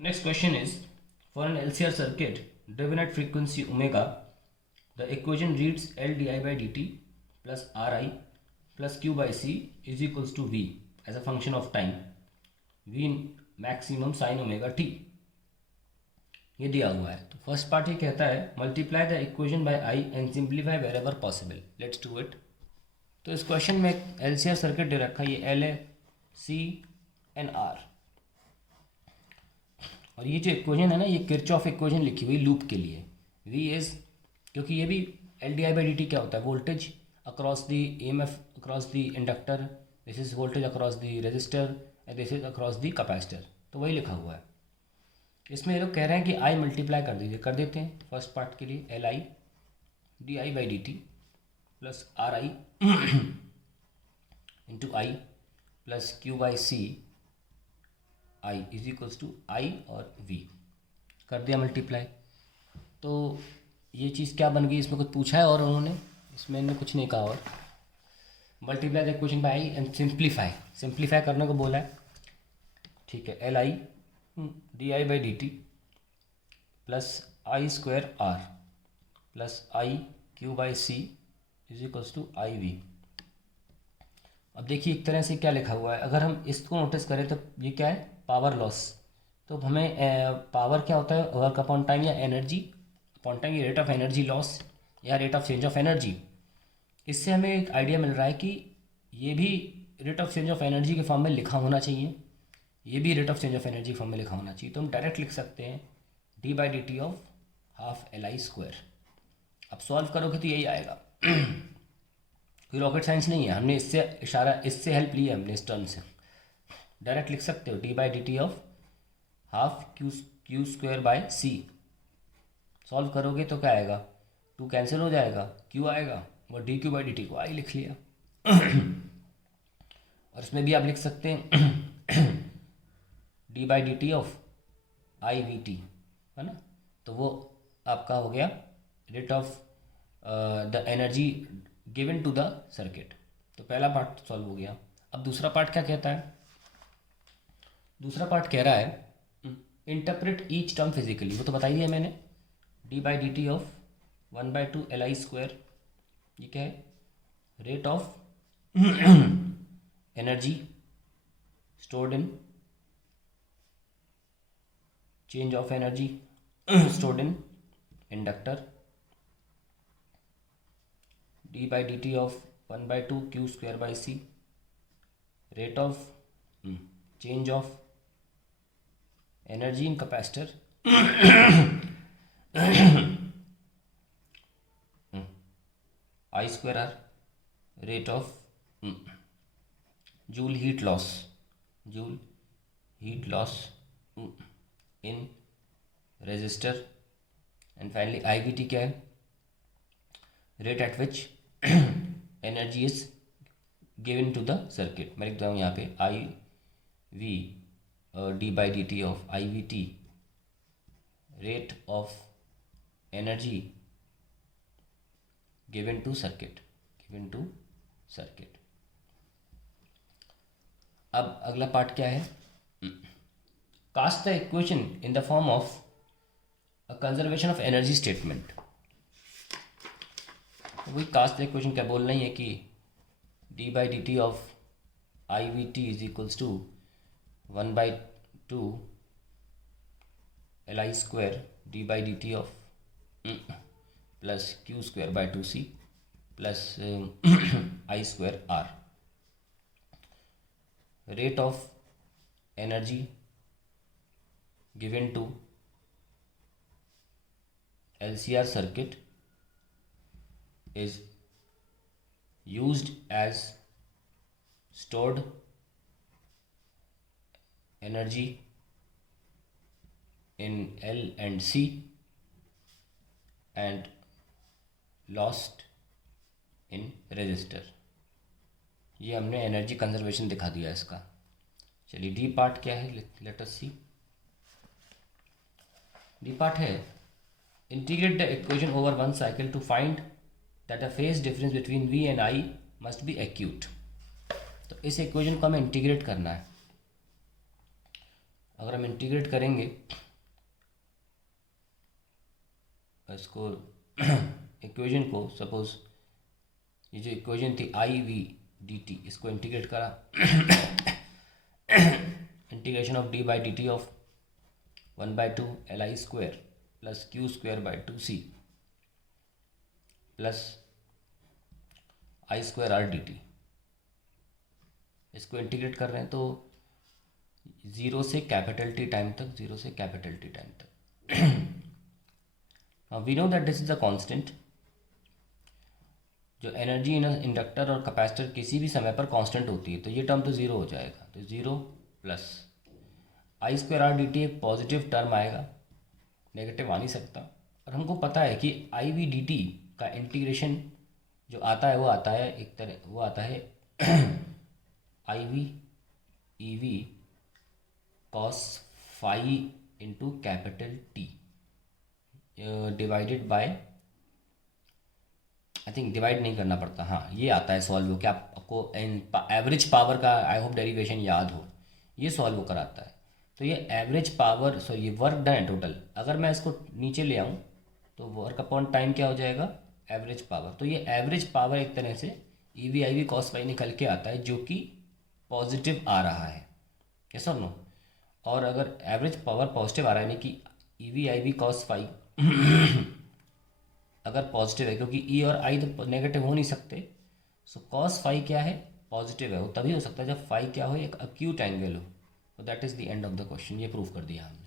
Next question is, for an LCR circuit driven at frequency omega, the equation reads L di by dt plus Ri plus Q by C is equals to V as a function of time, V maximum sin omega t. ये दिया हुआ है। तो first part ये कहता है multiply the equation by I and simplify wherever possible. Let's do it. तो इस क्वेश्चन में एक एलसीआर सर्किट दे रखा है, ये एल है, सी एंड आर, और ये जो इक्वेशन है ना, ये किरचॉफ इक्वेशन लिखी हुई लूप के लिए। वी इज, क्योंकि ये भी L D I by D T क्या होता है, voltage across the M F across the inductor, this is voltage across the resistor and this is across the capacitor. तो वही लिखा हुआ है। इसमें ये लोग कह रहे हैं कि आई मल्टीप्लाई कर दीजिए, कर देते हैं। फर्स्ट पार्ट के लिए L I D I by D T plus R I into I plus Q by C I is equals to I और वी, कर दिया मल्टीप्लाई। तो ये चीज़ क्या बन गई, इसमें कुछ पूछा है और उन्होंने, इसमें इन्होंने कुछ नहीं कहा। और multiply the equation by I and simplify, simplify करने को बोला है। ठीक है, L I D I by D T plus I square R plus I Q by C is equals to I V. अब देखिए एक तरह से क्या लिखा हुआ है, अगर हम इसको नोटिस करें तो ये क्या है, पावर लॉस। तो हमें पावर क्या होता है, वर्क अपॉन टाइम या एनर्जी अपॉन टाइम, ये रेट ऑफ एनर्जी लॉस या rate of change of energy. इससे हमें एक आइडिया मिल रहा है कि ये भी rate of change of energy के फॉर्म में लिखा होना चाहिए, ये भी rate of change of energy form में लिखा होना चाहिए। तो हम डायरेक्ट लिख सकते हैं D by D T of half L I square. अब सॉल्व करोगे तो यही आएगा। कोई रॉकेट साइंस नहीं है, हमने इससे इशारा, इससे हेल्प ली है हमने इस टर्म से। डायरेक्ट लिख सकते हो D by D T of half Q square by C. Solve करोगे तो क्या आएगा, टू कैंसिल हो जाएगा, क्यू आएगा, और D Q by D T को आई लिख लिया। और इसमें भी आप लिख सकते हैं D by D T of I V T, है ना। तो वो आपका हो गया rate of the energy given to the circuit. तो पहला पार्ट सॉल्व हो गया। अब दूसरा पार्ट क्या कहता है, दूसरा पार्ट कह रहा है इंटरप्रेट ईच टर्म फिजिकली। वो तो बता ही दिया मैंने, D by D T of 1/2 L I square, ये क्या है, rate of energy stored in, change of energy stored in inductor, d by dt of 1/2 q square by c, rate of change of energy in capacitor, I square r, rate of joule heat loss in resistor, and finally IVT क्या है, rate at which energy is given to the circuit। मैं लिखता हूँ यहाँ पे IV d by dt of IVT, rate of energy given to circuit। अब अगला part क्या है, cast the equation in the form of a conservation of energy statement. वही कास्ट द इक्वेशन क्या बोलना ही है कि D by D T of I V T is equals to 1/2 L I square D by D T of plus Q square by 2c plus I square R. Rate of energy given to LCR circuit is used as stored energy in L and C and lost in resistor। ये हमने energy conservation दिखा दिया इसका। चलिए D part क्या है, let us see. D part है integrate the equation over one cycle to find that the phase difference between V and I must be acute. तो इस इक्वेशन को हमें इंटीग्रेट करना है। अगर हम इंटीग्रेट करेंगे इसको इक्वेशन को, सपोज ये जो इक्वेशन थी आई वी डी टी, इसको इंटीग्रेट करा integration of D by D T of 1/2 L I square plus Q square by 2c plus I square R D T, इसको इंटीग्रेट कर रहे हैं तो ज़ीरो से कैपिटल टी टाइम तक, zero से कैपिटल टी टाइम तक। We know that this is a constant. जो एनर्जी इन इंडक्टर और कैपेसिटर किसी भी समय पर कांस्टेंट होती है, तो ये टर्म तो ज़ीरो हो जाएगा, तो zero plus I square R D T एक पॉजिटिव टर्म आएगा, नेगेटिव आ नहीं सकता। और हमको पता है कि आई वी डी टी का इंटीग्रेशन जो आता है वो आता है एक तरह, वो आता है I V E V cos phi into capital T divided by, I think divide नहीं करना पड़ता, हाँ ये आता है सॉल्व हो, क्या आपको एवरेज पावर का आई होप डेरिवेशन याद हो, ये सॉल्व हो कराता है। तो ये एवरेज पावर, सॉरी ये वर्क डन है टोटल, अगर मैं इसको नीचे ले आऊँ तो वर्क अपॉन टाइम क्या हो जाएगा, एवरेज पावर। तो ये एवरेज पावर एक तरह से E V I V cos phi निकल के आता है, जो कि पॉजिटिव आ रहा है, यस और नो। और अगर एवरेज पावर पॉजिटिव आ रहा है, यानी कि E V I V cos phi अगर पॉजिटिव है, क्योंकि ई और आई तो नेगेटिव हो नहीं सकते, सो कॉस फाई क्या है, पॉजिटिव है, वो तभी हो सकता है जब फाई क्या हो, एक अक्यूट एंगल हो। तो that is the end of the question, ये प्रूव कर दिया हमने।